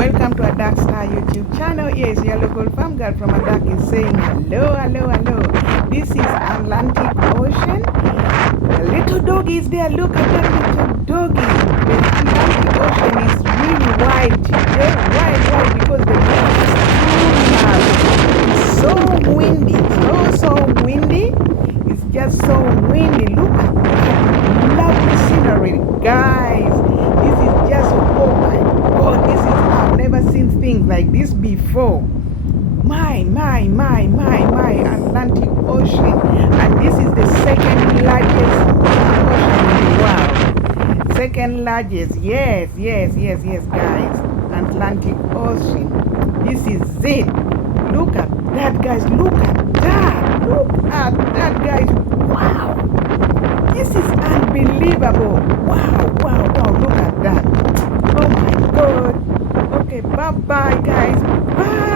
Welcome to a Dark Star YouTube channel. Here is your local farm girl from Adak is saying hello, hello, hello. This is Atlantic Ocean. The little doggy is there. Look at that little doggy. The Atlantic Ocean is really wild today. Why? Because the wind is too loud. It's so windy. So windy. It's just so windy. Look at that lovely scenery, guys. This is just, oh my God, I've never seen things like this before. My Atlantic Ocean. And this is the second largest ocean in the world. Second largest, yes, guys. Atlantic Ocean. This is it. Look at that, guys. Look at that. Guys. Wow. This is unbelievable. Wow. Look at that. Oh my God. Okay, bye-bye, guys. Bye.